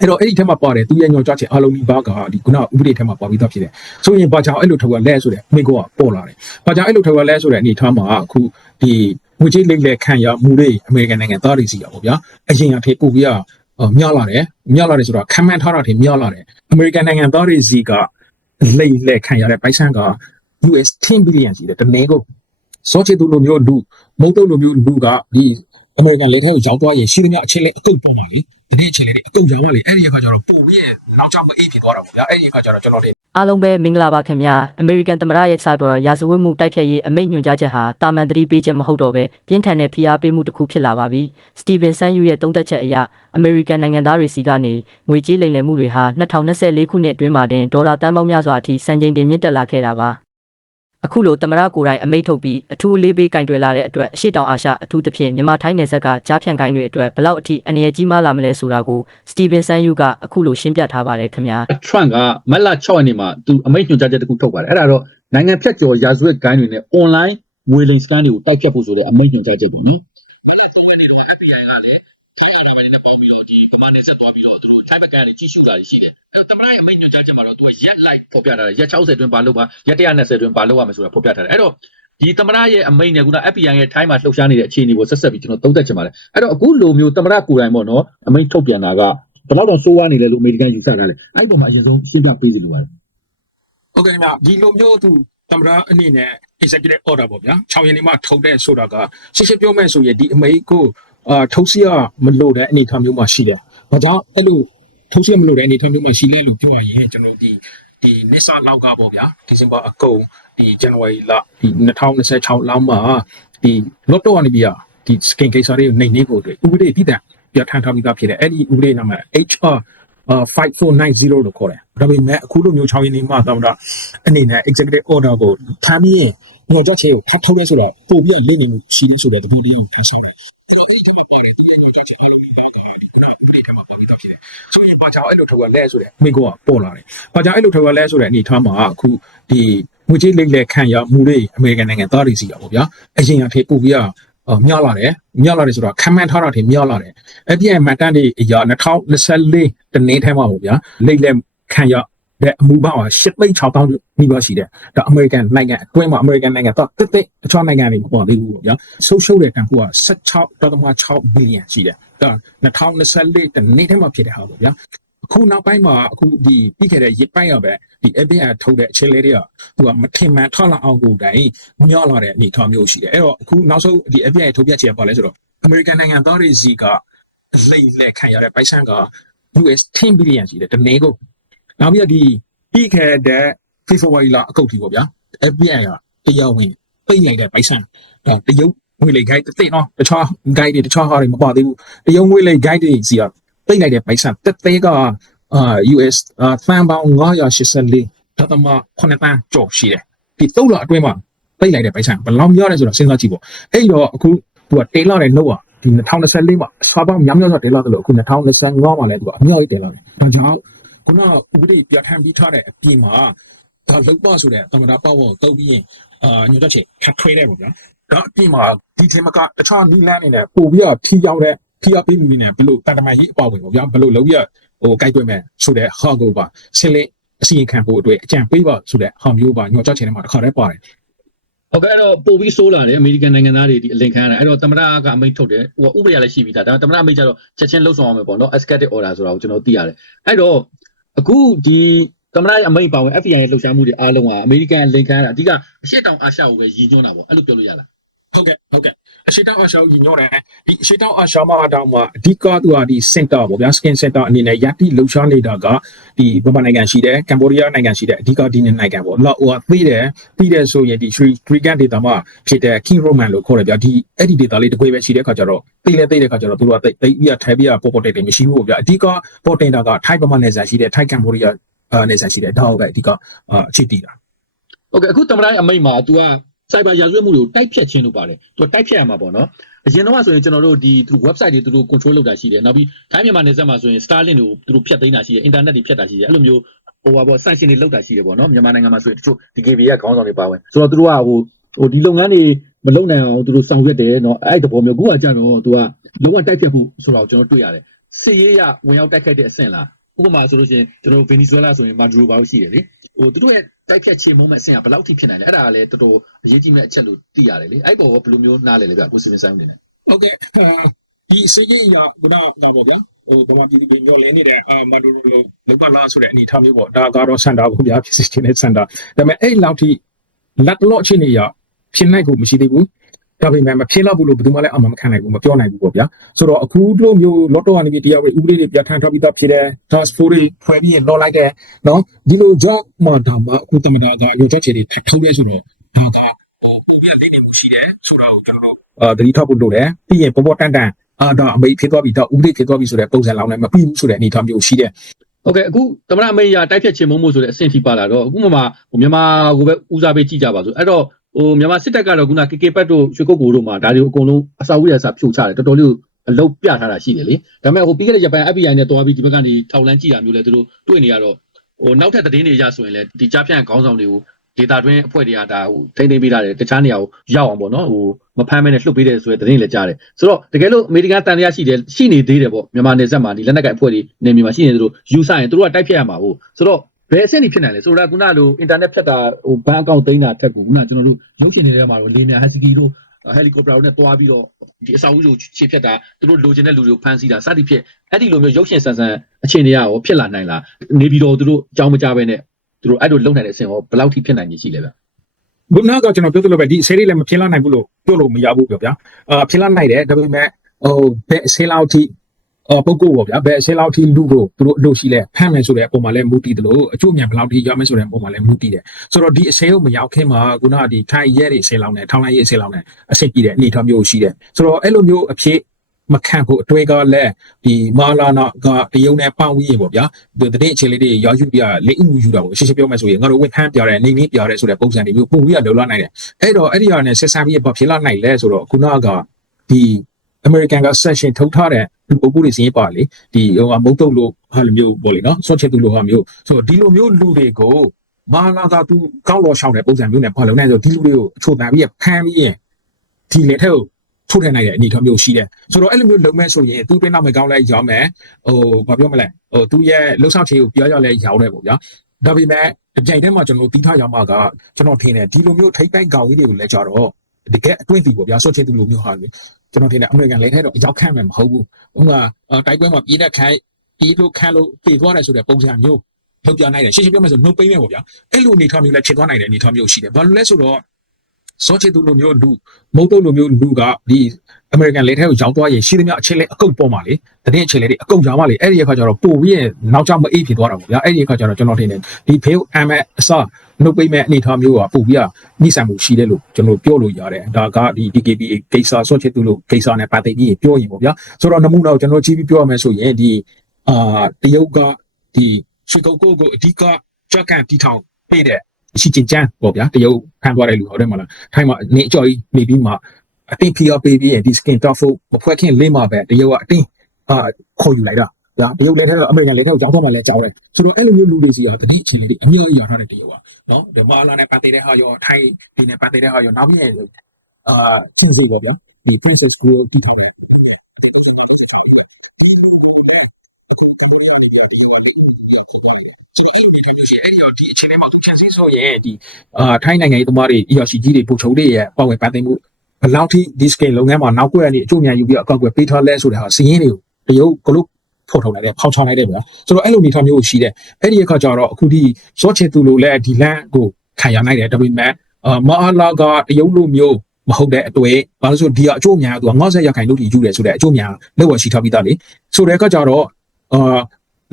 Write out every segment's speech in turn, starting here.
အဲ့တော့အဲ့ဒီထက်မှပါတယ်သူရဲ့ညောကြချက်အားလုံးဒီဘာကဒီခုနဥပဒေထက်မှပါပြီးသားဖြစ်တယ်ဆိုရင်ဘာကြောင့်အဲ့လိုထောက်ကလဲဆိုတဲ့မိကောကပေါ်လာတယ်ဘာကြောင့်အဲ့လိုထောက်ကလဲဆိုတဲ့အနေထားမှာအခုဒီငွေကြေးလိမ့်လဲခံရမှုတွေအမေရိကန်နိုင်ငံသားတွေစီရပါဗျာအရင်အထက်ပို့ပြီးများလာတယ်ဆိုတာခံမှန်းထားတာထင်များလာတယ်အမေရိကန်နိုင်ငံသားတွေစီကလိမ့်လဲခံရတဲ့ပိုက်ဆံက US 10 billion ရှိတယ်တနေ့ကိုစောချေသူလိုမျိုးလူမုတ်တုတ်လိုမျိုးလူကဒီအမေရိကန်လက်ထဲကိုရောက်သွားရင်ရှိသမျှအချင်းလေးအကုတ်ပေါ်ပါလေဒီအချင်းလေးတွေအကုတ်ကြောင်ပါလေအဲ့ဒီအခါကျတော့ပို့ပြီးနောက်ကျမအေးဖြစ်သွားတာပေါ့ဗျာအဲ့ဒီအခါကျတော့ကျွန်တော်တို့အားလုံးပဲမင်္ဂလာပါခင်ဗျာအမေရိကန်သမ္မတရဲ့စာပေါ်ရာဇဝတ်မှုတိုက်ဖျက်ရေးအမိန့်ညွှန်ကြားချက်ဟာတာမန်သတိပေးချက်မဟုတ်တော့ပဲပြင်းထန်တဲ့ဖိအားပေးမှုတစ်ခုဖြစ်လာပါပြီစတီဗင်ဆန်ယူရဲ့သုံးသပ်ချက်အရအမေရိကန်နိုင်ငံသားတွေစီကနေငွေကြေးလိမ်လည်မှုတွေဟာ2024ခုနှစ်အတွင်းမှာတင်ဒေါ်လာတန်ပေါင်းများစွာအထိစံချိန်တင်မြင့်တက်လာခဲ့တာပါအခုလိုသမ္မတကိုယ်တိုင်အမိန့်ထုတ်ပြီးအထူးလေးပေးကင်တွယ်လာတဲ့အတွက်အရှိတောင်အာရှအထူးသဖြင့်မြန်မာထိုင်းနယ်စပ်ကကြားဖြန့်ကိုင်းတွေအတွက်ဘယ်လောက်အထိအနေအကြီးမားလာမလဲဆိုတာကိုစတီဗင်ဆန်ယူကအခုလိုရှင်းပြထားပါတယ်ခင်ဗျာထရန့်ကမက်လာ6ရက်နေ့မှာသူအမိန့်ညွှန်ကြားချက်တစ်ခုထုတ်ပါတယ်အဲ့ဒါတော့နိုင်ငံဖြတ်ကျော်ရာဇဝတ်ကိုင်းတွေနဲ့ online ငွေလိမ်စကန်တွေကိုတိုက်ဖြတ်ဖို့ဆိုတဲ့အမိန့်ညွှန်ကြားချက်ပဲနိFBI ကလည်းဒီဗမာနယ်စပ်သွားပြီးတော့သူတို့ထိုင်းဘက်ကလည်းကြီးရှုလာရှိတယ်သမ္မတရဲ့အမိန့်ညွှန်ကြားချက်မှာတော့သူကရက်လိုက်ဖော်ပြထားတယ်ရက်60အတွင်းပါလို့ပါရက်120အတွင်းပါလို့ရမယ်ဆိုတာဖော်ပြထားတယ်အဲ့တော့ဒီသမ္မတရဲ့အမိန့်နဲ့ခုန FBI ရဲ့ထိုင်းမှာလှုပ်ရှားနေတဲ့အခြေအနေကိုဆက်ဆက်ပြီးကျွန်တော်သုံးသပ်ချင်ပါတယ်အဲ့တော့အခုလိုမျိုးသမ္မတကိုယ်တိုင်ပေါ့နော်အမိန့်ထုတ်ပြန်တာကဘယ်တော့တော့စိုးဝါးနေလဲလို့အမေရိကန်ယူဆထားတယ်အဲ့ဒီပုံမှာအရင်ဆုံးရှင်းပြပေးစီလိုပါတယ်ဟုတ်ကဲ့ခင်ဗျဒီလိုမျိုးသူသမ္မတအနေနဲ့ executive order ပေါ့ဗျာ6ရက်နေ့မှထုတ်တဲ့ဆိုတာကရှင်းရှင်းပြောမယ်ဆိုရင်ဒီအမိန့်ကိုထုတ်စီရမလို့တဲ့အနေအထားမျိုးမှာရှိတယ်ဘာကြောင့်အဲ့လိုထုတ်စီရမလို့တဲ့အနေအထားမျိုးမှာရှိလဲလို့ပြောရရင်ကျွန်တော်ဒီနှစ်စလောက်ကပေါ့ဗျာဒီဇင်ဘာအကုန်ဒီ January လဒီ2026လောက်မှာဒီ lot တော့နေပြီဒီ skin case တွေကိုနှိမ်နှင်းဖို့အတွက်ဥပဒေတည်တဲ့ပြဋ္ဌာန်းထားပြီးသားဖြစ်တယ်အဲ့ဒီဥပဒေနာမည် HR 5490လို့ခေါ်တယ်ဒါပေမဲ့အခုလိုမျိုး6ရင်းနေမှတော့အနေနဲ့ executive order ကိုဖမ်းပြီးညွှန်ကြားချက်ကိုဖတ်ထုတ်လဲဆိုတာပို့ပြီးလိမ့်နေမှုရှိတယ်ဆိုတဲ့တပည့်လေးကိုဖတ်ဆောင်တယ်အဲ့ဒီကမှပြည်သူ့ညွှန်ကြားချက်အားလုံးလိုက်တာဒီခုနဥပဒေထဲမှာပါပြီးသားဖြစ်တယ်ဆိုရင်ဘာကြောင့်အဲ့လိုထောက်ကလဲဆိုတဲ့မိကောကပေါ်လာတယ်ဘာကြောင့်အဲ့လိုထောက်ကလဲဆိုတဲ့အနေထားမှာအခုဒီငွေကြေးလိမ့်လဲခံရမှုတွေအမေရိကန်နိုင်ငံသားတွေစီရပါဗျာအရင်အထက်ပို့ပြီးများလာတယ်ဆိုတာခံမှန်းထားတာထင်များလာတယ်အဲ့ဒီမှတ်တမ်းတွေအရာ2024တနေ့ထဲမှာပေါ့ဗျာလိမ့်လဲခံရတဲ့အမှုပေါင်း8,600,000နီးပါးရှိတယ်ဒါအမေရိကန်နိုင်ငံအတွင်းမှာအမေရိကန်နိုင်ငံတော့တစ်တခြားနိုင်ငံတွေမပေါ်သေးဘူးပေါ့ဗျာဆိုရှယ်တဲ့တန်ဖိုးက16.6 billion ရှိတယ်ဒါ2024တနေ့ထဲမှာဖြစ်တဲ့ဟာပေါ့ဗျာအခုနောက်ပိုင်းမှာအခုဒီပြီးခဲ့တဲ့ရပိုင်းရပဲဒီ FBI ထုတ်တဲ့အချက်လေးတွေကသူကမထင်မှန်ထွက်လာအောင်ကိုတိုင်ညော့လာတဲ့အနေအထားမျိုးရှိတယ်အဲ့တော့အခုနောက်ဆုံးဒီ FBI ထုတ်ပြချက်ပါလဲဆိုတော့အမေရိကန်နိုင်ငံသားတွေစီကလိမ့်လက်ခံရတဲ့ပိုက်ဆံက US 10 billion ရှိတယ်တနေ့ကိုနောက်ပြီးဒီပြီးခဲ့တဲ့ February လအကုတ်ကြီးပေါ့ဗျာ FBI ကတရားဝင်ပိတ်လိုက်တဲ့ပိုက်ဆံဒါတရုတ်ငွေလိမ် guide တစ်နော်တခြား guide တွေတခြားဟာတွေမပါသေးဘူးတရုတ်ငွေလိမ် guide တွေစီကပိတ်လိုက်တဲ့ပိုက်ဆံတစ်သေးကUS သန်းပေါင်း984.8တန်းကျော်ရှိတယ်ဒီ3လအတွင်းမှာပိတ်လိုက်တဲ့ပိုက်ဆံဘယ်လောက်များလဲဆိုတော့စဉ်းစားကြည့်ပေါ့အဲ့တော့အခုသူကတေးလာတဲ့နှုတ်อ่ะဒီ2024မှာဆွာပေါင်းများများစွာတေးလာတယ်လို့အခု2025မှာလည်းသူကအများကြီးတေးလာတယ်ဒါကြောင့်ခုနဥပဒေပြဋ္ဌာန်းပြီးထားတဲ့အပြင်မှာဒါလောက်ပါဆိုတဲ့သမ္မတပေါ့ကိုတုပ်ပြီးရင်ညွှန်ကြားချက်ထပ်ထွေးတယ်ပေါ့ဗျာဒါအပြင်မှာဒီထင်မကတခြားနီလန်းနေနဲ့ပို့ပြီးထီရောက်တဲ့ဖိအားပေးမှုတွေနဲ့ဘယ်လိုတန်တမာကြီးအပေါ့ဝင်ပေါ့ဗျာဘယ်လိုလုပ်ပြီးကြိုက်တွေ့မယ်ဆိုတဲ့ဟာကိုပါဆင်းလက်အစီရင်ခံဖို့အတွက်အကြံပေးပါဆိုတဲ့ဟာမျိုးပါညွှန်ကြားချက်ထဲမှာတစ်ခါတည်းပါတယ်ဟုတ်ကဲ့အဲ့တော့ပို့ပြီးဆိုးလာတယ်အမေရိကန်နိုင်ငံသားတွေဒီအလင်ခံရတာအဲ့တော့သမ္မတကအမိန့်ထုတ်တယ်ဟိုဥပဒေလည်းရှိပြီးသားဒါသမ္မတအမိန့်ကျတော့ချက်ချင်းလှုပ်ဆောင်အောင်ပဲပေါ့နော် executive order ဆိုတာကိုကျွန်တော်သိရတယ်အဲ့တော့အခုဒီသမ္မတရဲ့အမိန့်ပါဝင် FBI ရဲ့လှုပ်ရှားမှုတွေအားလုံးကအမေရိကန်အလင်ခံရတာအဓိကအရှေ့တောင်အာရှကိုပဲရည်ညွှန်းတာပေါ့အဲ့လိုပြောလို့ရလားဟုတ်ကဲ့အရှိတောင်အာရှကိုညွှန်တယ်ဒီအရှိတောင်အာရှမှာတောင်မှအဓိကသူကဒီ center ပေါ့ဗျာ skin center အနေနဲ့ရပ်ပြီးလှုပ်ရှားနေတာကဒီဗမာနိုင်ငံရှိတယ်ကမ်ဘောဒီးယားနိုင်ငံရှိတယ်အဓိကဒီနိုင်ငံပေါ့လောက်ဟိုသိတယ်ဆိုရင်ဒီ Sri Lanka ဒေသမှာဖြစ်တဲ့ King Roman လို့ခေါ်တယ်ဗျာဒီအဲ့ဒီဒေသလေးတစ်ခွေပဲရှိတဲ့ခါကျတော့သိတဲ့ခါကျတော့သူတို့ကသိပြီးထိုင်ပြီးပေါ်တဲ့မရှိဘူးဗျာအဓိကပေါ်တင်တာကထိုင်ဗမာနယ်စပ်ရှိတယ်ထိုင်ကမ်ဘောဒီးယားနယ်စပ်ရှိတယ်ဒါဟုတ်ကဲ့အဓိကအခြေတည်တာဟုတ်ကဲ့အခုသမ္မတရဲ့အမိန့်မှာ तू ကစိုက်ဘာရာဇဝတ်မှုတွေကိုတိုက်ဖြတ်ခြင်းလို့ပါတယ်သူတိုက်ဖြတ်ရမှာပေါ့နော်အရင်တော့ဆိုရင်ကျွန်တော်တို့ဒီသူ website တွေသူတို့ control လုပ်တာရှိတယ်နောက်ပြီးထိုင်းမြန်မာနယ်စပ်မှာဆိုရင် Starlink ကိုသူတို့ဖျက်သိမ်းတာရှိတယ် internet တွေဖျက်တာရှိတယ်အဲ့လိုမျိုးဟိုပါပေါ့ sanction တွေလုပ်တာရှိတယ်ပေါ့နော်မြန်မာနိုင်ငံမှာဆိုရင်တချို့ဒီ KB ကခေါင်းဆောင်တွေပါဝင်ဆိုတော့သူတို့ကဟိုဒီလုပ်ငန်းတွေမလုပ်နိုင်အောင်သူတို့ဆောင်ရွက်တယ်เนาะအဲ့ဒီသဘောမျိုးခုကကြတော့သူကလုံးဝတိုက်ဖြတ်ဖို့ဆိုတော့ကျွန်တော်တွေ့ရတယ် စစ်ရေးရဝင်ရောက်တိုက်ခိုက်တဲ့အဆင့်လားဥပမာဆိုလို့ရှိရင်ကျွန်တော်ဗင်နီဇွဲလားဆိုရင်မာဒူရိုဘာလို့ရှိတယ်လေသူတို့ရဲ့တိုက်ဖြတ်ချေမှုမဲ့အဆင့်ကဘယ်လောက်ထိဖြစ်နိုင်လဲအဲ့ဒါကလည်းတော်တော်အရေးကြီးမဲ့အချက်လို့သိရတယ်လေအဲ့ပေါ်ဘယ်လိုမျိုးနားလဲလေဗျကိုစင်ဆိုင်နေတယ် ဟုတ်ကဲ့ဒီစီးကြီးကခုနကပေါ့ဗျာဗမာပြည်ပြည်မျိုးလင်းနေတဲ့မာဒူရိုလိုလောက်ပါလားဆိုတဲ့အနေထားမျိုးပေါ့ဒါကတော့စန်တာပေါ့ဗျာဖြစ်စစ်နေတဲ့စန်တာဒါပေမဲ့အဲ့လောက်ထိလက်လော့ချင်းနေရဖြစ်နိုင်ကိုမရှိသေးဘူးဒါပေမဲ့မဖြစ်တော့ဘူးလို့ဘယ်သူမှလည်းအမှမခံနိုင်ဘူးမပြောနိုင်ဘူးပေါ့ဗျာဆိုတော့အခုလိုမျိုးလော့တော့ကနေပြီးတရားဝင်ဥပဒေတွေပြဋ္ဌာန်းထားပြီးသားဖြစ်တဲ့ task force တွေဖွဲ့ပြီးလော့လိုက်တယ်နော်ဒီလိုကြောင့်မှဒါမှအခုတမန်တော်ကရုပ်ချက်ချေတွေထုတ်ရဲဆိုတော့ဒါကဥပဒေလေးတွေမှုရှိတယ်ဆိုတော့ကျွန်တော်သတိထားဖို့လိုတယ်ပြီးရင်ပေါ်တန်ဒါအမေဖြစ်သွားပြီတော့ဥပဒေဖြစ်သွားပြီဆိုတဲ့ပုံစံလောင်းနဲ့မပြီးဘူးဆိုတဲ့အနေအထားမျိုးရှိတယ် ဟုတ်ကဲ့အခုသမရအမေရတိုက်ဖြတ်ချေမှုမှုဆိုတဲ့အဆင့်ထိပါလာတော့အခုမှမြန်မာကိုပဲဦးစားပေးကြည့်ကြပါဆိုအဲ့တော့မြန်မာစစ်တပ်ကတော့ခုန KK ပတ်တို့ရွှေကုတ်ကိုတို့မှာဒါတွေကိုအကုန်လုံးအစာဥရစာဖြိုချတယ်တော်တော်လေးအလုတ်ပြထားတာရှိတယ်လေဒါပေမဲ့ပြီးခဲ့တဲ့ဂျပန် FBI နဲ့တွားပြီးဒီဘက်ကနေထောက်လန်းကြည့်တာမျိုးလဲသူတို့တွေ့နေရတော့နောက်ထပ်သတင်းတွေရဆိုရင်လဲဒီကြားဖြန့်ခေါင်းဆောင်တွေကိုဒေတာတွင်းအဖွဲ့တွေကဒါထိမ့်သိမ်းပေးထားတယ်တခြားနေရာကိုရောက်အောင်ပေါ့နော်မဖမ်းမဲနဲ့လှုပ်ပေးတယ်ဆိုတဲ့သတင်းလည်းကြားတယ်ဆိုတော့တကယ်လို့အမေရိကန်တန်တရားရှိနေသေးတယ်ပေါ့မြန်မာနယ်စပ်မှာဒီလက်နက်ကိုင်အဖွဲ့တွေနေမြန်မာရှိနေသူတို့ယူဆရင်သူတို့ကတိုက်ဖြတ်ရမှာဟုတ်ဆိုတော့ဘယ်အဆင့်ကြီးဖြစ်နိုင်လဲဆိုတာခုနလိုအင်တာနက်ဖြတ်တာဘဏ်အကောင့်သိမ်းတာထက်ကိုခုနကျွန်တော်တို့ရုပ်ရှင်တွေထဲမှာတော့လေမြာဟက်စကီတို့ဟယ်လီကော်ပတာတို့နဲ့တွားပြီးတော့ဒီအစာအုပ်ကိုခြေဖြတ်တာသူတို့လိုချင်တဲ့လူတွေကိုဖမ်းဆီးတာစသဖြင့်အဲ့ဒီလိုမျိုးရုပ်ရှင်ဆန်ဆန်အခြေအနေရောဖြစ်လာနိုင်လားနေပြီးတော့သူတို့အကြောင်းမကြားဘဲနဲ့သူတို့အဲ့လိုလုံနိုင်တဲ့အဆင့်ရောဘယ်လောက်ထိဖြစ်နိုင်ရှိလဲဗျ ခုနကကျွန်တော်ပြောသလိုပဲဒီဆေးလေးလည်းမဖြစ်လာနိုင်ဘူးလို့ပြောလို့မရဘူးပြောဗျာဖြစ်လာနိုင်တယ်ဒါပေမဲ့ဘယ်ဆေးလောက်ထိပုဂ္ဂိုလ်ပေါ့ဗျာဘယ်ဆေးလောက်ထိလူကိုသူတို့အလို့ရှိလဲဖမ်းမယ်ဆိုတဲ့အပေါ်မှာလည်းမူတည်တယ်လို့အကျိုးအမြတ်ဘယ်လောက်ထိရမယ်ဆိုတဲ့အပေါ်မှာလည်းမူတည်တယ်ဆိုတော့ဒီအဆေးကိုမရောက်ခင်မှာခုနကဒီထိုင်ရဲတွေဆေးလောင်းတယ်ထောင်းလိုက်ရဲဆေးလောင်းတယ်အဆင့်ပြည့်တဲ့အနေအထားမျိုးရှိတယ်ဆိုတော့အဲ့လိုမျိုးအဖြစ်မခံဖို့အတွေ့ကလည်းဒီမာလာနာကတရုံနဲ့ပေါင်းဝီးရေပေါ့ဗျာဒီတတိအခြေလေးတွေရောက်ယူပြလေဥမှုယူတာပေါ့ရှင်းရှင်းပြောမယ်ဆိုရင်ငါတို့ဝက်ဖမ်းပြတယ်နေနေပြတယ်ဆိုတဲ့ပုံစံတွေမျိုးပုံပြီးရလောလာနိုင်တယ်အဲ့တော့အဲ့ဒီဟာနဲ့ဆက်ဆံပြီးဘာဖြစ်လာနိုင်လဲဆိုတော့ခုနကဒီ American က session ထုတ်ထားတဲ့ဒီပုံကူတွေစီးပါလေဒီမုတ်တုတ်လို့ဟာလိုမျိုးပေါ့လေနော်ဆော့ချက်တူလို့ဟာမျိုးဆိုတော့ဒီလိုမျိုးလူတွေကိုမာလာကသူကောက်လို့ရှောင်းတဲ့ပုံစံမျိုးနဲ့ဘာလို့လဲဆိုတော့ဒီလူတွေကိုအချို့တန်ပြီးဖမ်းပြီးရင်ဒီလက်ထက်ကိုထုတ်ထည့်နိုင်တဲ့အနေအထားမျိုးရှိတယ်ဆိုတော့အဲ့လိုမျိုးလုံမဲ့ဆိုရင်သူ့တွင်းနောက်မဲ့ကောင်းလဲရောင်းမယ်ဘာပြောမလဲသူ့ရဲ့လှုပ်ဆောင်ချေကိုပြောရလဲရောင်းတယ်ပေါ့ဗျာဒါပေမဲ့အကြိုင်ထဲမှာကျွန်တော်တီးထားရောင်းမှာကကျွန်တော်ထင်တယ်ဒီလိုမျိုးထိပ်ပိုင်းကောင်းကြီးတွေကိုလည်းကြတော့တကယ်အတွင်းတီပေါ့ဗျာဆော့ချေတူလိုမျိုးဟာလေကျွန်တော်ထင်တယ်အမေရိကန်လက်ထက်တော့အရောက်ခံမယ်မဟုတ်ဘူးဟိုကတိုက်ပွဲမှာပြေးတဲ့ခိုင်းပြေးလို့ခန့်လို့ပြေးသွားတယ်ဆိုတဲ့ပုံစံမျိုးလုပ်ပြနိုင်တယ်ရှင်းရှင်းပြောမယ်ဆိုနှုတ်ပိန်းမယ်ပေါ့ဗျာအဲ့လိုအနေထားမျိုးလည်းဖြစ်သွားနိုင်တဲ့အနေထားမျိုးရှိတယ်ဘာလို့လဲဆိုတော့စောချေတူလိုမျိုးလူမုတ်တုတ်လိုမျိုးလူကဒီအမေရိကန်လက်ထက်ကိုရောက်သွားရင်ရှိသမျှအခြေလက်အကုတ်ပေါ်မှာလေတတဲ့အခြေလက်တွေအကုတ်ကြောင်မှာလေအဲ့ဒီအခါကျတော့ပို့ပြီးရင်နောက်ကျမအေးဖြစ်သွားတာပေါ့ဗျာအဲ့ဒီအခါကျတော့ကျွန်တော်ထင်တယ်ဒီဖေးအမ်အစနှုတ်ပိတ်မဲ့အနေထားမျိုးကပို့ပြီးနှိစံမှုရှိတယ်လို့ကျွန်တော်ပြောလို့ရတယ်ဒါကဒီ DKB ကိစ္စစောချေတူလိုကိစ္စနဲ့ပတ်သက်ပြီးပြောရင်ပေါ့ဗျာဆိုတော့နမှုတော့ကျွန်တော်ကြည့်ပြီးပြောရမယ်ဆိုရင်ဒီတရုတ်ကဒီရွှေကုတ်ကိုအဓိကကြက်ကန်တီထောင်ပေးတဲ့အရှိချင်းချမ်းပေါ့ဗျာတရုတ်ခံသွားတယ်လို့ဟုတ်တယ်မလားထိုင်းမှာနေအကျော်ကြီးနေပြီးမှအတင်း PR ပေးပြီးရင်ဒီ skin top ဖို့မဖွဲ့ခင်လေးမှာပဲတရုတ်ကအတင်းခေါ်ယူလိုက်တာဒါတရုတ်လက်ထက်ကအမေရိကန်လက်ထက်ကိုကြောင်းသွားမှလည်းကြောင်းတယ်ဆိုတော့အဲ့လိုမျိုးလူတွေစီကတတိအချင်းလေးတွေအများကြီးရထားတဲ့တရုတ်ကနော်ဒီမာလာနဲ့ပတ်သက်တဲ့ဟာရောထိုင်းဒီနဲ့ပတ်သက်တဲ့ဟာရောနောက်ပြီးရင်ခင်းစီပေါ့ဗျာဒီ princess ကိုတီးထားတာဒီအချိန်မှာသူချန်စီဆိုရင်ဒီထိုင်းနိုင်ငံရေးသမားတွေ ERC ကြီးတွေပို့ချုပ်တွေရဲ့ပေါ့ဝင်ပတ်သိမ်းမှုဘယ်လောက်ထိဒီ scale လုပ်ငန်းမှာနောက်ကွယ်ကနေအကျိုးများယူပြီးအကောက်ကွယ်ပေးထားလဲဆိုတဲ့ဟာစီးရင်တွေကိုတရုတ်ကလို့ထုတ်ထုတ်လိုက်တယ်ဖောက်ချလိုက်တယ်ဗျာဆိုတော့အဲ့လိုနေထားမျိုးရှိတယ်အဲ့ဒီအခါကျတော့အခုဒီစောချေသူလိုလဲဒီလန်ကိုခံရနိုင်တယ်ဒါပေမဲ့မဟာလာကတရုတ်လိုမျိုးမဟုတ်တဲ့အတွေ့ဘာလို့ဆိုဒီကအကျိုးများသူက90ရာခိုင်နှုန်းထိယူတယ်ဆိုတဲ့အကျိုးများလောက်ဝရှိထားပြီးသားလေဆိုတဲ့အခါကျတော့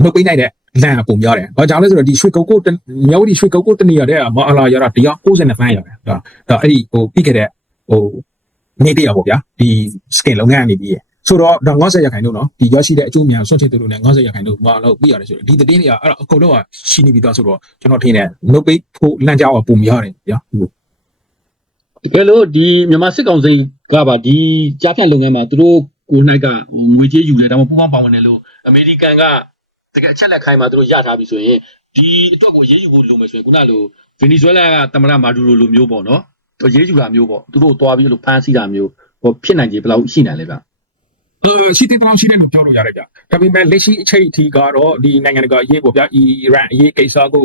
နှုတ်ပိတ်နိုင်တဲ့လန်ပုံရတယ်။ဘာကြောင့်လဲဆိုတော့ဒီရွှေကုတ်ကိုမြောက်ဒီရွှေကုတ်ကိုတနေရတဲ့မအလာရတာ190ဖန်းရတယ်။ဒါအဲ့ဒီပြီးခဲ့တဲ့နေတရပေါ့ဗျာဒီ skin လုပ်ငန်းနေပြီးဆိုတော့ဒါ90ရာခိုင်နှုန်းနော်ဒီရရှိတဲ့အကျိုးများဆွန့်ချစ်သူတို့နဲ့90ရာခိုင်နှုန်းမအလောက်ပြီးရတယ်ဆိုတော့ဒီသတင်းတွေကအဲ့ဒါအကုန်လုံးကရှိနေပြီးသားဆိုတော့ကျွန်တော်ထင်တယ်နှုတ်ပိတ်ဖို့လန့်ကြောက်ပုံရတယ်ဗျာ။တကယ်လို့ဒီမြန်မာစစ်ကောင်စီကပါဒီကြားဖြတ်လုပ်ငန်းမှာသူတို့ကိုယ်၌ကငွေကြေးယူတယ်ဒါမှမဟုတ်ပူးပေါင်းပါဝင်တယ်လို့အမေရိကန်ကတကယ်အချက်လက်ခိုင်းမှာသူတို့ရထားပြီဆိုရင်ဒီအတွက်ကိုရေးယူဖို့လိုမယ်ဆိုရင်ခုနလိုဗင်နီဇွဲလားကသမ္မတမာဒူရိုလိုမျိုးပေါ့နော်ရေးယူတာမျိုးပေါ့သူတို့သွားပြီးလို့ဖမ်းဆီးတာမျိုးဟိုဖြစ်နိုင်ကြဘယ်လောက်ရှိနိုင်လဲဗျ ရှိတဲ့တောင်ရှိတဲ့လို့ပြောလို့ရတယ်ဗျဒါပေမဲ့လက်ရှိအချိန်အထိကတော့ဒီနိုင်ငံတကာအရေးပေါ့ဗျာအီရန်အရေးကိစ္စကို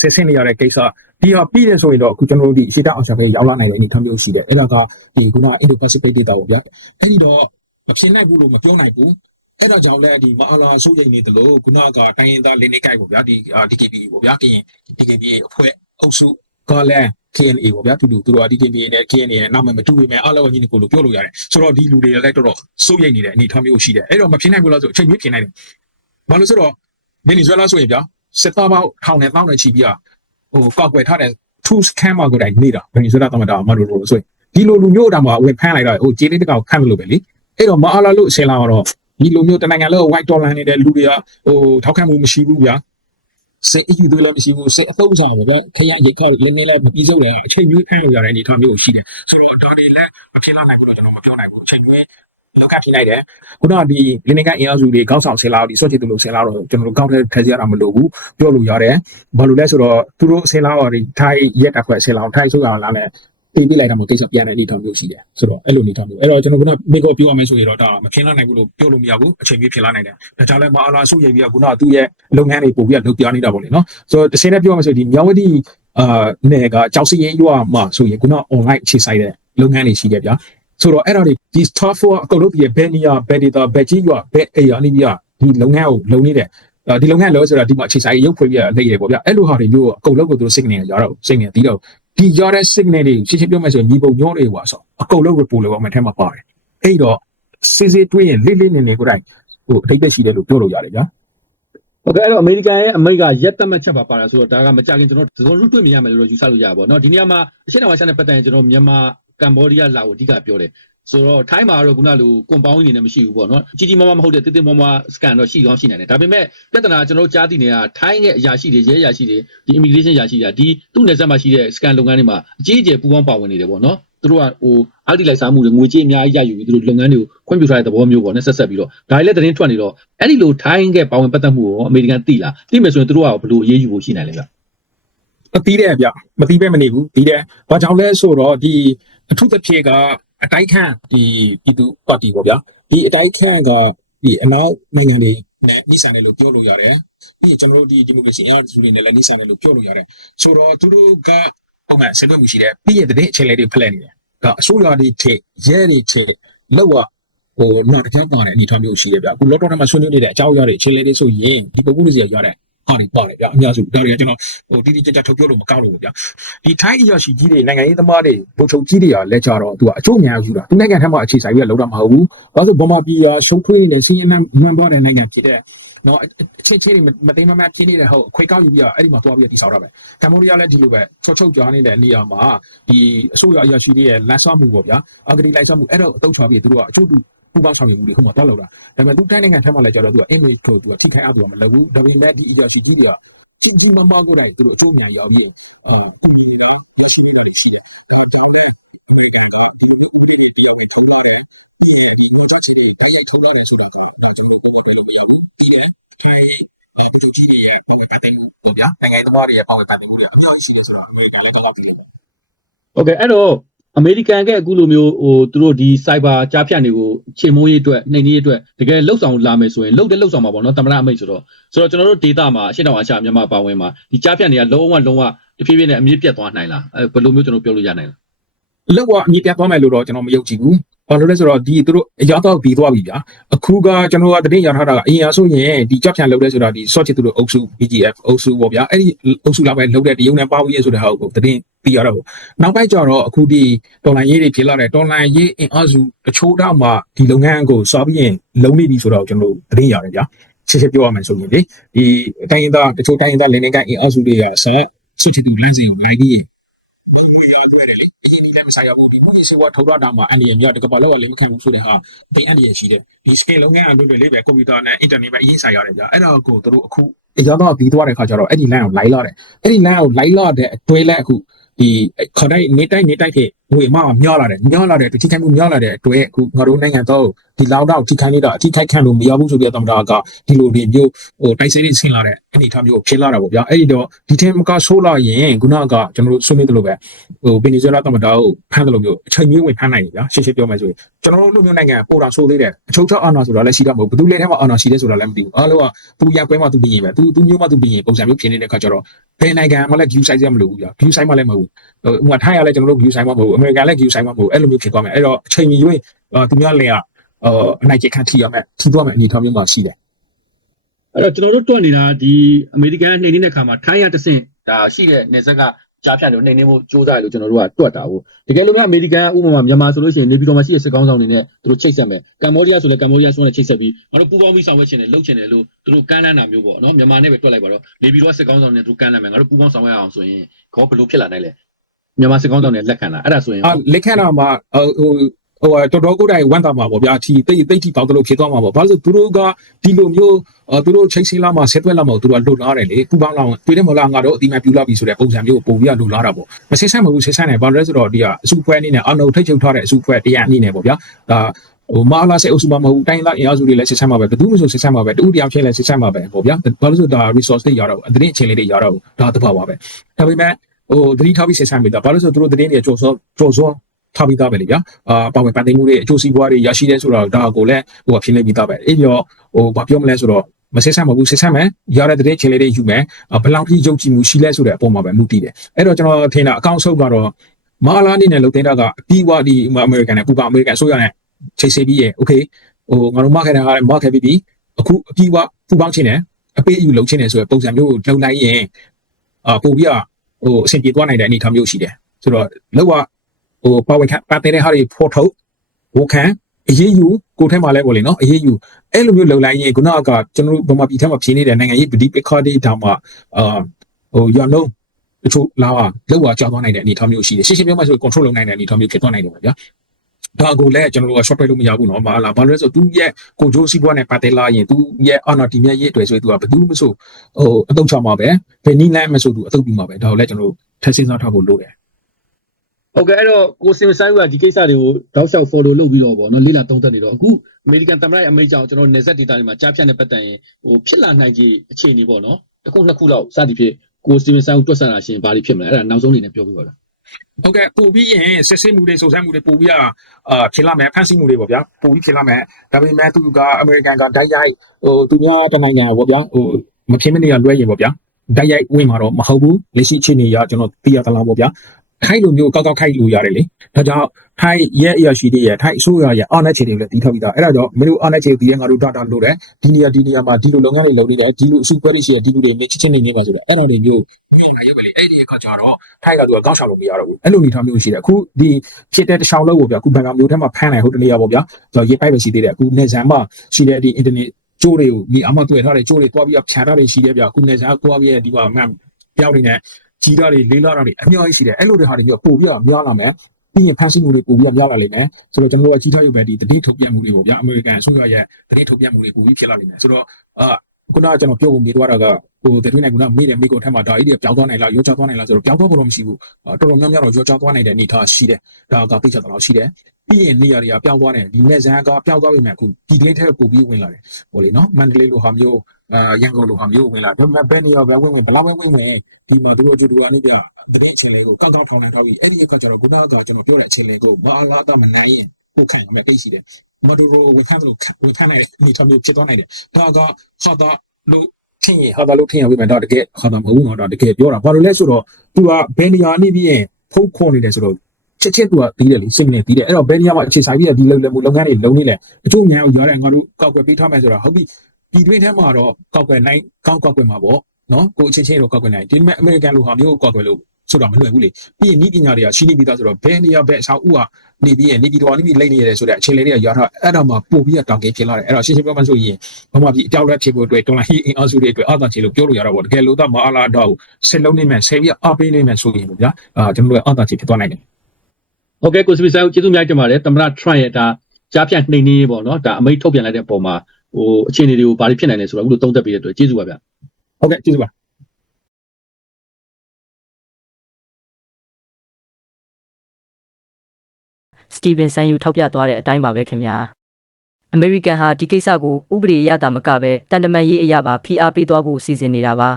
ဆက်ဆင်းနေရတဲ့ကိစ္စဒီဟာပြီးတယ်ဆိုရင်တော့အခုကျွန်တော်တို့ဒီအရှေ့တောင်အာရှဘက်ရောက်လာနိုင်တဲ့အနေအထားမျိုးရှိတယ်အဲ့ဒါကဒီခုနအင်ဒိုပစိဖိတ်ဒေသပေါ့ဗျာအဲ့ဒီတော့မဖြစ်နိုင်ဘူးလို့မပြောနိုင်ဘူးအဲ့ဒါကြောင့်လည်းဒီမဟာလာစိုးရိမ်နေတယ်လို့ခုနကတိုင်းရင်းသားလင်းနေကြိုက်ပေါ့ဗျာဒီ DKB ပေါ့ဗျာကရင် DKB အဖွဲ့အုပ်စုကလည်း KNA ပေါ့ဗျာတူတူတို့က DKB နဲ့ KNA နဲ့နောက်မှမတူပေမဲ့အားလုံးညီနေကိုလို့ပြောလို့ရတယ်ဆိုတော့ဒီလူတွေလည်းတော်တော်စိုးရိမ်နေတဲ့အနေအထားမျိုးရှိတယ်အဲ့တော့မဖြစ်နိုင်ဘူးလားဆိုအချိန်မျိုးဖြစ်နိုင်တယ်ဘာလို့ဆိုတော့ဗင်နီဇွဲလားဆိုရင်ဗျာစစ်သားပေါင်းထောင်နဲ့တောင်းနဲ့ချီပြီးကောက်ွယ်ထားတဲ့ tools camp ကိုတိုင်နေတာဗင်နီဇွဲလားတမတာမတို့လို့ဆိုရင်ဒီလိုလူမျိုးတောင်မှဝင်ဖမ်းလိုက်တော့ကျေးလေးတကောင်ခန့်မလို့ပဲလေအဲ့တော့မအားလာလို့အစင်လာတော့ဒီလိုမျိုးတနိုင်ငံလုံး white dollar နေတဲ့လူတွေကထောက်ခံမှုမရှိဘူးဗျာစစ်အယူတွေလည်းမရှိဘူးစစ်အသုံးဆောင်ပဲခရရိတ်ခါလည်းနည်းလည်းမပြီးဆုံးတယ်အချိန်မျိုးဖမ်းလို့ရတဲ့အနေအထားမျိုးရှိတယ်ဆိုတော့ဒါတွေလည်းမဖြစ်လာနိုင်ဘူးတော့ကျွန်တော်မပြောနိုင်ဘူးအချိန်မျိုးလောက်ကထိနိုင်တယ်ခုနကဒီလင်းနေကအင်အားစုတွေခေါင်းဆောင်ဆင်လာဒီစော့ချစ်သူလို့ဆင်လာတော့ကျွန်တော်တို့ကောက်တဲ့ထည့်ရတာမလိုဘူးပြောလို့ရတယ်ဘာလို့လဲဆိုတော့သူတို့ဆင်လာတော့ဒီထိုင်းရက်တစ်ခွက်ဆင်လာထိုင်းဆိုရအောင်လားနဲ့ပေးပြလိုက်တာမျိုးကိစ္စပြန်တဲ့အနေအထားမျိုးရှိတယ်ဆိုတော့အဲ့လိုအနေအထားမျိုးအဲ့တော့ကျွန်တော်ကမိကောပြောရမယ်ဆိုရင်တော့ဒါမဖြစ်လာနိုင်ဘူးလို့ပြောလို့မရဘူးအချိန်ကြီးဖြစ်လာနိုင်တယ်ဒါကြောင့်လည်းမအားလားဆုရိပ်ပြီးကခုနကသူ့ရဲ့လုပ်ငန်းတွေပို့ပြီးလုပ်ပြနေတာပေါ့လေနော်ဆိုတော့တစ်စင်းနဲ့ပြောရမယ်ဆိုဒီမြောင်းဝတီနယ်ကကြောက်စရင်ရွာမှာဆိုရင်ခုန online အခြေစိုက်တဲ့လုပ်ငန်းတွေရှိတယ်ဗျာဆိုတော့အဲ့ဒါတွေဒီ staff for အကုန်လုံးဒီဘယ်နေရာဘယ် data ဘယ်ကြီးရွာဘယ်အေယာနေပြီးဒီလုပ်ငန်းကိုလုပ်နေတဲ့ဒီလုပ်ငန်းလို့ဆိုတာဒီမှာအခြေစိုက်ရုပ်ဖွင့်ပြလက်ရပေါ့ဗျာအဲ့လိုဟာတွေမျိုးအကုန်လုံးကိုသူတို့ signal ရတော့ signal တီးတော့ဒီရတဲ့ signal တွေရှင်းရှင်းပြောမယ်ဆိုရင်ညီပုံညောတွေဟွာဆိုအကုန်လုံး report လို့အမှန်ထဲမှာပါတယ်အဲ့တော့စစ်စစ်တွေးရင်လေးလေးနေနေကိုတိုင်းအထိတ်သက်ရှိတယ်လို့ပြောလို့ရတယ်ဗျာ ဟုတ်ကဲ့အဲ့တော့အမေရိကန်ရဲ့အမိန့်ကရက်သက်မှတ်ချက်ပါတာဆိုတော့ဒါကမကြခင်ကျွန်တော်လူတွေ့မြင်ရမယ်လို့ယူဆလို့ရပါဘောเนาะဒီနေရာမှာအရှေ့တောင်အာရှနဲ့ပတ်သက်ရင်ကျွန်တော်မြန်မာကမ္ဘောဒီးယားလာကိုအဓိကပြောတယ်ဆိုတော့ထိုင်းမှာတော့ခုနလိုကွန်ပေါင်းနေနေမရှိဘူးပေါ့เนาะကြီးကြီးမားမားမဟုတ်တဲ့တိတိမွားမွားစကန်တော့ရှိကောင်းရှိနိုင်တယ်ဒါပေမဲ့ပြဿနာကျွန်တော်ကြားသိနေတာထိုင်းရဲ့အရာရှိတွေရဲအရာရှိတွေဒီ immigration အရာရှိတွေဒီသူ့နယ်စပ်မှာရှိတဲ့စကန်လုပ်ငန်းတွေမှာအကြီးအကျယ်ပူးပေါင်းပါဝင်နေတယ်ပေါ့เนาะသူတို့ကအောက်တိလိုက်စားမှုတွေငွေကြေးအများကြီးရယူပြီးသူတို့လုပ်ငန်းတွေကိုခွင့်ပြုထားတဲ့သဘောမျိုးပေါ့နဲ့ဆက်ဆက်ပြီးတော့ဒါလည်းသတင်းထွက်နေတော့အဲ့ဒီလိုထိုင်းရဲ့ပါဝင်ပတ်သက်မှုကိုအမေရိကန်သိလားသိမယ်ဆိုရင်သူတို့ကဘယ်လိုအရေးယူဖို့ရှိနိုင်လဲဗျမသိတယ်ဗျမသိပဲမနေဘူးသိတယ်ဘာကြောင့်လဲဆိုတော့ဒီအထုတစ်ဖြစ်ကအတိုက်ခန့်ဒီပြည်သူပါတီပေါ့ဗျာဒီအတိုက်ခန့်ကဒီအနောက်နိုင်ငံတွေနဲ့နှိစံတယ်လို့ပြောလို့ရတယ်ပြီးရင်ကျွန်တော်တို့ဒီမိုကရေစီအားစုတွေနဲ့လည်းနှိစံတယ်လို့ပြောလို့ရတယ်ဆိုတော့သူတို့ကပုံမှန်ဆက်သွယ်မှုရှိတယ်ပြီးရင်တဲ့အခြေအနေတွေဖလှယ်နေတယ်ကအစိုးရတွေချက်ရဲတွေချက်လောက်နောက်တစ်ကြောင်းပါတဲ့အနေအထားမျိုးရှိတယ်ဗျအခုလော့တော့ထဲမှာဆွေးနွေးနေတဲ့အကြောင်းအရာတွေအခြေအနေတွေဆိုရင်ဒီပုံမှုတွေစီရတဲ့အားတွေပါတယ်ဗျအများစုဒါတွေကကျွန်တော်တိတိကျကျထုတ်ပြောလို့မကောက်လို့ဗျဒီထိုင်းအရာရှိကြီးတွေနိုင်ငံရေးသမားတွေဗိုလ်ချုပ်ကြီးတွေကလည်းကြတော့သူကအကျိုးအများယူတာသူနိုင်ငံထဲမှာအခြေဆိုင်ပြီးတော့လောက်တာမဟုတ်ဘူးဘာလို့ဗမာပြည်ရှုံးထွေးနေစီးရင်မှန်သွားတဲ့နိုင်ငံဖြစ်တဲ့နော်အချင်းချင်းမသိမမှပြင်းနေတဲ့ဟုတ်ခွေကောက်ယူပြီးအဲ့ဒီမှာသွားပြီးတိဆောက်တာပဲကမ္ဘောဒီးယားလည်းဒီလိုပဲချုပ်ကြားနေတဲ့နေရာမှာဒီအစိုးရအရာရှိတွေရဲ့လက်ဆောင်မှုပေါ့ဗျာအဂတိလိုက်ဆောင်မှုအဲ့တော့အတုံးချပြီးသူတို့ကအကျိုးတူပူပေါင်းဆောင်ရွက်မှုတွေဟိုမှာတက်လောက်တာဒါပေမဲ့သူတိုင်းနိုင်ငံထဲမှာလည်းကြတော့သူက image ကိုသူကထိခိုက်အောင်မလုပ်ဘူးဒါပေမဲ့ဒီအရာရှိကြီးတွေကကြီးမားမားကိုတိုင်းသူတို့အကျိုးအများရောက်ပြီးဒီကရှိနေတာရှိတယ်ဒါကြောင့်လည်းအမေရိကန်ကဒီလိုတရားဝင်ထုတ်လာတဲ့ဒီလောချချီတွေတိုက်ရိုက်ထုတ်လာတယ်ဆိုတာကဒါကျွန်တော်တို့ပြောလို့မရဘူးဒီလေဗိုလ်ချုပ်ကြီးတွေရဲ့ပုံမှန်ပတ်သက်မှုပေါ့ဗျာနိုင်ငံသမားတွေရဲ့ပုံမှန်ပတ်သက်မှုတွေအများကြီးရှိနေဆိုတော့ဒီကလည်းတော့ဟုတ်တယ်ဟုတ်ကဲ့အဲ့တော့အမေရိကန်ကအခုလိုမျိုးသူတို့ဒီ cyber ကြားဖြတ်တွေကိုချေမိုးရေးအတွက်နှိမ်နင်းရေးအတွက်တကယ်လှုပ်ဆောင်လာမယ်ဆိုရင်လှုပ်ဆောင်မှာပေါ့နော်သမ္မတအမိန့်ဆိုတော့ကျွန်တော်တို့ဒေတာမှာအရှေ့တောင်အာရှမြန်မာပါဝင်မှာဒီကြားဖြတ်တွေကလုံးဝတဖြည်းဖြည်းနဲ့အမြင့်ပြတ်သွားနိုင်လားဘယ်လိုမျိုးကျွန်တော်ပြောလို့ရနိုင်လားလောက်ကအမြင့်ပြတ်သွားမယ်လို့တော့ကျွန်တော်မယုံကြည်ဘူးဘာလို့လဲဆိုတော့ဒီသူတို့အရောက်တော့ပြီးသွားပြီဗျာအခုကကျွန်တော်ကတတိယရထားတာကအရင်အဆိုရင်ဒီကြောက်ဖြန်လုပ်လဲဆိုတာဒီ short ချစ်သူတို့အုပ်စု BGF အုပ်စုပေါ့ဗျာအဲ့ဒီအုပ်စုလောက်ပဲလုပ်တဲ့တရုံနဲ့ပါဝင်ရဆိုတဲ့ဟာကိုတတိပြီးရတော့နောက်ပိုင်းကျတော့အခုဒီတော်လိုင်းရေးတွေဖြစ်လာတဲ့တော်လိုင်းရေးအင်အားစုတချို့တော့မှဒီလုပ်ငန်းကိုစပြီးရင်လုံးနေပြီဆိုတော့ကျွန်တော်တတိရတယ်ဗျာချက်ပြောရမယ်ဆိုရင်လေဒီတိုင်းရင်းသားတချို့တိုင်းရင်းသားလင်းနေကအင်အားစုတွေကဆက်ဆွချစ်သူလမ်းစဉ်ကိုနိုင်ကြီးဆိုင်ရာပေါ်ဒီကိုစေဝါထုတ်ရတာမှာအန်ဒီရမြောက်တကဘာလောက်လည်းမခံဘူးဆိုတဲ့ဟာအင်အန်ဒီရရှိတယ်ဒီ scale လုပ်ငန်းအတူတူလေးပဲကွန်ပျူတာနဲ့ internet ပဲအရင်ဆိုင်ရတယ်ဗျာအဲ့ဒါကိုတို့အခုရောက်တော့ပြီးသွားတဲ့ခါကျတော့အဲ့ဒီ line ကိုလိုက်လာတယ်အဲ့ဒီ line ကိုလိုက်လာတဲ့အတွဲလဲအခုဒီခေါ်တိုင်းနေတိုက်ဖြစ်ငွေမများလာတယ်သူချိခိုင်မှုများလာတဲ့အတွဲအခုငါတို့နိုင်ငံတော့ဒီ ဒီလောက်တော့ထိခိုက်နေတာအထိခိုက်ခံလို့မရဘူးဆိုတဲ့သမ္မတကဒီလိုတွေမျိုးတိုက်ဆိုင်နေဆင်းလာတဲ့အနေအထားမျိုးဖြစ်လာတာပေါ့ဗျာအဲ့ဒီတော့ဒီထက်မကဆိုးလာရင်ခုနကကျွန်တော်တို့ဆွေးနွေးသလိုပဲဗင်နီဇွဲလားသမ္မတကိုဖမ်းတယ်လို့မျိုးအချိန်မျိုးဝင်ဖမ်းနိုင်တယ်ဗျာရှင်းရှင်းပြောမယ်ဆိုရင်ကျွန်တော်တို့လူမျိုးနိုင်ငံပိုတာဆိုးသေးတယ်အချုပ်ချအာဏာဆိုတာလည်းရှိတာမဟုတ်ဘူးဘယ်သူလဲထဲမှာအာဏာရှိတယ်ဆိုတာလည်းမသိဘူးအားလုံးကသူရပွဲမှာသူပြင်ပဲသူမျိုးမှသူပြင်ပုံစံမျိုးဖြစ်နေတဲ့ခါကျတော့ဘယ်နိုင်ငံမှလည်း view size မလို့ဘူးဗျာ view size မှလည်းမဟုတ်ဘူးဟိုထိုင်းရလည်းကျွန်တော်တို့ view size မှမဟုတ်ဘူးအမေရိကန်လည်း view size မှမဟုတ်ဘူးအဲ့လိုမျိုးဖြစ်သွားမယ်အဲ့တော့အချိန်မျိုးသူများလည်းအနိုင်ကျခံထီရမယ်ထီသွားမယ်အနေထားမျိုးမှာရှိတယ် အဲ့တော့ကျွန်တော်တို့တွက်နေတာဒီအမေရိကန်နှိမ့်နေတဲ့ခါမှာထိုင်းရတဆင့်ဒါရှိတဲ့နေဆက်ကကြားဖြတ်လို့နှိမ့်နေဖို့စူးစမ်းရလို့ကျွန်တော်တို့ကတွက်တာဟုတ်တကယ်လို့များအမေရိကန်ဥပမာမြန်မာဆိုလို့ရှိရင်နေပြည်တော်မှာရှိတဲ့စစ်ကောင်းဆောင်တွေနဲ့သူတို့ချိတ်ဆက်မယ်ကမ္ဘောဒီးယားဆိုလည်းကမ္ဘောဒီးယားဆိုလည်းချိတ်ဆက်ပြီးငါတို့ပူပေါင်းပြီးဆောင်ရွက်ချင်တယ်လုပ်ချင်တယ်လို့သူတို့ကမ်းလှမ်းတာမျိုးပေါ့နော်မြန်မာနဲ့ပဲတွက်လိုက်ပါတော့နေပြည်တော်စစ်ကောင်းဆောင်တွေသူကမ်းလှမ်းမယ်ငါတို့ပူပေါင်းဆောင်ရွက်အောင်ဆိုရင်ခေါ်ဘယ်လိုဖြစ်လာနိုင်လဲမြန်မာစစ်ကောင်းဆောင်တွေလက်ခံတာအဲ့ဒါဆိုရင်လက်ခံတာမှာဟိုတော်တော်ကိုယ်တိုင်ဝမ်းသာမှာပေါ့ဗျာဒီတိတ်တိပေါက်တလို့ဖြစ်သွားမှာပေါ့ဘာလို့သူတို့ကဒီလိုမျိုးသူတို့ချိန်စီလာမှာဆက်သွက်လာမှာသူတို့ကလွတ်လာတယ်လေပူပေါင်းလာတွေ့တယ်မလားငါတို့အတိမပြူလာပြီဆိုတဲ့ပုံစံမျိုးပုံပြီးလွတ်လာတာပေါ့မဆက်ဆက်မဘူးဆက်ဆက်နေဘာလို့လဲဆိုတော့ဒီကအစုဖွဲ့အနေနဲ့အနုထိတ်ချုပ်ထားတဲ့အစုဖွဲ့တရားအနေနဲ့ပေါ့ဗျာဒါဟိုမာလာစေအုပ်စုမမဟုတ်တိုင်းသားအင်အားစုတွေလည်းဆက်ဆက်မှာပဲဘယ်သူမှမဆိုဆက်ဆက်မှာပဲတူတယောက်ချင်းလည်းဆက်ဆက်မှာပဲပေါ့ဗျာဘာလို့ဆိုတော့ resource တွေရတော့အသတင်းအချိန်လေးတွေရတော့ဒါတဘာပါပဲဒါပေမဲ့ဟိုသတိထားပြီးဆက်ဆက်မိတာဘာလို့ဆိုတော့သူတို့သတင်းတွေကြော်စောထားပြီးသားပဲလေဗျာပါဝင်ပန်သိမ်းမှုတွေအကျိုးစီးပွားတွေရရှိတဲ့ဆိုတော့ဒါကိုလည်းဟိုဖြစ်နေပြီးသားပဲအဲ့တော့ဟိုဘာပြောမလဲဆိုတော့မဆက်ဆံမဘူးဆက်ဆံမယ်ရတဲ့တဲ့ချင်းလေးတွေယူမယ်ဘယ်လောက်ထိယုံကြည်မှုရှိလဲဆိုတဲ့အပေါ်မှာပဲမူတည်တယ်အဲ့တော့ကျွန်တော်ထင်တာအကောင့်ဆုံးကတော့မာလာအနေနဲ့လုံတင်တာကပြီးွားဒီအမေရိကန်နဲ့ပူပါအမေရိကန်ဆိုရတဲ့ချိန်စီပြီးရโอเคဟိုငါတို့မခဲ့တာကလည်းမခဲ့ပြီးအခုအပြီးွားပူပေါင်းချင်းနဲ့အပေးအယူလုံချင်းနဲ့ဆိုတဲ့ပုံစံမျိုးကိုလုံလိုက်ရင်ပို့ပြီးဟိုအဆင်ပြေသွားနိုင်တဲ့အနေအထားမျိုးရှိတယ်ဆိုတော့လောကဟိုပါဝင်ခံပါတဲ့ဟာတွေဖော်ထုတ်ဝခံအရေးယူကိုထဲမှာလဲပေါ့လေနော်အရေးယူအဲ့လိုမျိုးလုံလိုက်ရင်ခုနကကျွန်တော်တို့ဗမာပြည်ထဲမှာဖြစ်နေတဲ့နိုင်ငံရေးပဋိပက္ခတွေတောင်မှဟိုရလုံးတချို့လာလောက်ကြောက်သွားနိုင်တဲ့အနေအထားမျိုးရှိတယ်ရှင်းရှင်းပြောမှဆို control လုပ်နိုင်တဲ့အနေအထားမျိုးဖြစ်သွားနိုင်တယ်ဗျာဒါကိုလည်းကျွန်တော်တို့က short လို့မရဘူးเนาะဘာလို့လဲဆိုသူရဲ့ကိုဂျိုးစီးပွားနဲ့ပတ်သက်လာရင်သူရဲ့အာနာတီမြရဲ့ရေးတွေ့ဆိုသူကဘယ်သူမှမဆိုဟိုအတုံးချမှာပဲဘယ်နည်းလမ်းမဆိုသူအတုံးပြီးမှာပဲဒါကိုလည်းကျွန်တော်တို့ထပ်စဉ်းစားထားဖို့လိုတယ်ဟုတ်ကဲ့အဲ့တော့ကိုစင်ဆိုင်ကဒီကိစ္စတွေကိုတောက်လျှောက် follow လုပ်ပြီးတော့ဗောနော်လေ့လာသုံးသပ်နေတော့အခုအမေရိကန်သမ္မတရဲ့အမိန့်ကြောင့်ကျွန်တော်နယ်စပ်ဒေသတွေမှာကြားဖြတ်နေပတ်တန်ရင်ဟိုဖြစ်လာနိုင်ခြေအခြေအနေပေါ့နော်တစ်ခုနှစ်ခုလောက်စသည်ဖြင့်ကိုစင်ဆိုင်ကိုတွက်ဆန်းလာရှင်ဘာတွေဖြစ်မလဲအဲ့ဒါနောက်ဆုံးအနေနဲ့ပြောပြပါလားဟုတ်ကဲ့ပို့ပြီးရင်စစ်စစ်မှုတွေစုံစမ်းမှုတွေပို့ပြီးဖြစ်လာမယ်ဖန်ဆီးမှုတွေပေါ့ဗျာပို့ပြီးဖြစ်လာမယ်ဒါပေမဲ့သူကအမေရိကန်ကတိုက်ရိုက်ဟိုသူများတနိုင်ငံပေါ့ဗျာဟိုမဖြစ်မနေရလွှဲရင်ပေါ့ဗျာတိုက်ရိုက်ဝင်မှာတော့မဟုတ်ဘူးလက်ရှိအခြေအနေရကျွန်တော်သိရသလားပေါ့ဗျာခိုက်လိုမျိုးကောက်ခိုက်လို့ရတယ်လေဒါကြောင့်ထိုင်းရဲ့အရာရှိတွေရဲ့ထိုင်းအစိုးရရဲ့အားနည်းခြေတွေလည်းတီးထောက်ပြီးသားအဲ့ဒါကြောင့်မင်းတို့အားနည်းခြေပြီးရင်ငါတို့ data လို့တယ်ဒီနေရာမှာဒီလိုလုပ်ငန်းတွေလုပ်နေတယ်ဒီလိုအစုပွဲတွေရှိတယ်ဒီလိုတွေနေချင်းနေနေပါဆိုတော့အဲ့ဒါတွေမျိုးပြရနိုင်ရွက်ပဲလေအဲ့ဒီအခါကျတော့ထိုင်းကသူကကောက်ချလို့မရတော့ဘူးအဲ့လိုနေထားမျိုးရှိတယ်အခုဒီဖြစ်တဲ့တခြားလောက်ပေါ့ဗျာအခုဘန်ကာမျိုးထဲမှာဖမ်းနိုင်ဟုတ်တနေရပေါ့ဗျာဆိုတော့ရေးပိုက်ပဲရှိသေးတယ်အခုနေဆန်မှာရှိတဲ့ဒီ internet ကျိုးတွေကိုဒီအမတွေ့ထားတဲ့ကျိုးတွေတွားပြီးဖြာထားတွေရှိတယ်ဗျာအခုနေဆန်ကကိုယ့်အရဲ့ဒီမှာမှပြောင်းနေတဲ့ကြီးတာတွေလေးလာတာတွေအများကြီးရှိတယ်အဲ့လိုတွေဟာတွေမျိုးပို့ပြီးတော့များလာမယ်ပြီးရင်ဖန်ဆီးမှုတွေပို့ပြီးတော့များလာလိမ့်မယ်ဆိုတော့ကျွန်တော်တို့ကကြီးထားရုပ်ပဲဒီတတိထုတ်ပြန်မှုတွေပေါ့ဗျာအမေရိကန်အစိုးရရဲ့တတိထုတ်ပြန်မှုတွေပို့ပြီးဖြစ်လာလိမ့်မယ်ဆိုတော့ခုနကကျွန်တော်ပြောဖို့မေးသွားတာကဟိုတတိနိုင်ကမေးတယ်မိကိုထက်မှာဒါကြီးတွေပြောင်းသွားနိုင်လားရောချသွားနိုင်လားဆိုတော့ပြောင်းသွားဖို့တော့မရှိဘူးတော်တော်များများတော့ရောချသွားနိုင်တဲ့အနေအထားရှိတယ်ဒါကသိချင်တော့ရှိတယ်ပြီးရင်နေရာတွေကပြောင်းသွားတယ်ဒီနေဆန်ကပြောင်းသွားပြီမဲ့အခုဒီကလေးထဲပို့ပြီးဝင်လာတယ်ဟိုလေနော်မန္တလေးလိုဟာမျိုးရန်ကုန်လိုဟာမျိုးဝင်လာတယ်ဘယ်နေရာပဲဝင်ဘလောက်ပဲဝင်ဒီမှာသူတို့ကျူတူကနေပြတဲ့အခြေအနေကိုကောက်ထောင်ထားပြီးအဲ့ဒီအခါကျတော့ခုနကကျွန်တော်ပြောတဲ့အခြေအနေကိုမအားလားတမနိုင်ရင်ကိုခံရမယ်တိတ်ရှိတယ်မတူရိုဝခံလို့ဝင်ခံနိုင်ဒီထမျိုးဖြစ်သွားနိုင်တယ်ဒါကဟာတာလို့ထင်ရင်ဟာတာလို့ထင်ရပြီမဲ့တော့တကယ်ဟာတာမဟုတ်ဘူးတော့တကယ်ပြောတာဘာလို့လဲဆိုတော့သူကဘယ်နေရာနေပြီးရင်ဖုံးခေါ်နေတယ်ဆိုတော့ချက်သူကတီးတယ်လေစိတ်နဲ့တီးတယ်အဲ့တော့ဘယ်နေရာမှာအခြေဆိုင်ပြီးဒီလုပ်ငန်းတွေလုံးနေလဲအကျိုးဉာဏ်ကိုရတဲ့ငါတို့ကောက်ွယ်ပေးထားမယ်ဆိုတာဟုတ်ပြီဒီတွင်းထဲမှာတော့ကောက်ွယ်နိုင်ကောက်ွယ်မှာပေါ့နော်ကိုအချင်းချင်းတော့ကောက်ွယ်နိုင်ဒီမဲ့အမေရိကန်လိုဟာမျိုးကောက်ွယ်လို့ဆိုတာမလွယ်ဘူးလေပြီးရင်ဤပညာတွေကရှိနေပြီးသားဆိုတော့ဘယ်နေရာဘယ်အဆောက်အဦကနေပြီးရင်နေပြီးတော့နေပြီးလိမ့်နေရတယ်ဆိုတဲ့အခြေအနေတွေကရထားအဲ့တော့မှပို့ပြီးတောင်ကင်းဖြစ်လာတယ်အဲ့တော့ရှင်းရှင်းပြောမှဆိုရင်ဘာမှပြီးအပြောက်လဲဖြစ်ဖို့အတွက်တော်လိုင်းအင်အားစုတွေအတွက်အာသာချေလို့ပြောလို့ရတော့ပေါ့တကယ်လို့တော့မအားလားတော့ဆက်လုံးနေမယ်ဆယ်ပြီးအားပေးနေမယ်ဆိုရင်ပေါ့ဗျာကျွန်တော်တို့အာသာချေဖြစ်သွားနိုင်တယ်ဟုတ်ကဲ့ကိုစပီဆိုင်ကျေးဇူးများတင်ပါတယ်သမ္မတ Trump ရဲ့ဒါကြားဖြတ်နှိမ်နေပေါ့နော်ဒါအမိန့်ထုတ်ပြန်လိုက်တဲ့အပေါ်မှာဟိုအခြေအနေတွေကိုဘာတွေဖြစ်နိုင်လဲဆိုတော့အခုလိုသုံးသပ်ပေးတဲ့အတွက်ကျေးဇူးပါဗျဟုတ်ကဲ့ကျေးဇူးပါစတီဗင်ဆန်ယူထောက်ပြသွားတဲ့အတိုင်းပါပဲခင်ဗျာ အမေရိကန်ဟာဒီကိစ္စကိုဥပဒေအရသာမကပဲတန်တမာရေးအရပါဖိအားပေးသွားဖို့စီစဉ်နေတာပါ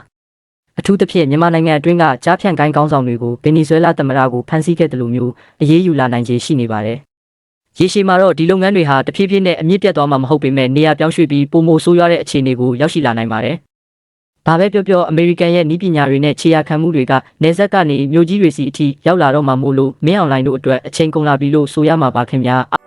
အထူးသဖြင့်မြန်မာနိုင်ငံအတွင်းကကြားဖြန့်ကိုင်းကောင်းဆောင်တွေကိုဗင်နီဇွဲလားသမ္မတကိုဖမ်းဆီးခဲ့တယ်လို့မျိုးအရေးယူလာနိုင်ခြေရှိနေပါတယ်ရေရှည်မှာတော့ဒီလုပ်ငန်းတွေဟာတဖြည်းဖြည်းနဲ့အမြင့်ပြတ်သွားမှာမဟုတ်ပေမဲ့နေရာပြောင်းရွှေ့ပြီးပုံမိုဆိုးရွားတဲ့အခြေအနေကိုရောက်ရှိလာနိုင်ပါတယ်။ဘာပဲပြောပြောအမေရိကန်ရဲ့ဤပညာတွေနဲ့ခြေရာခံမှုတွေကနေဆက်ကနေမြို့ကြီးတွေစီအထိရောက်လာတော့မှမို့လို့မင်းအွန်လိုင်းတို့အတွက်အချိန်ကုန်လာပြီလို့ဆိုရမှာပါခင်ဗျာ။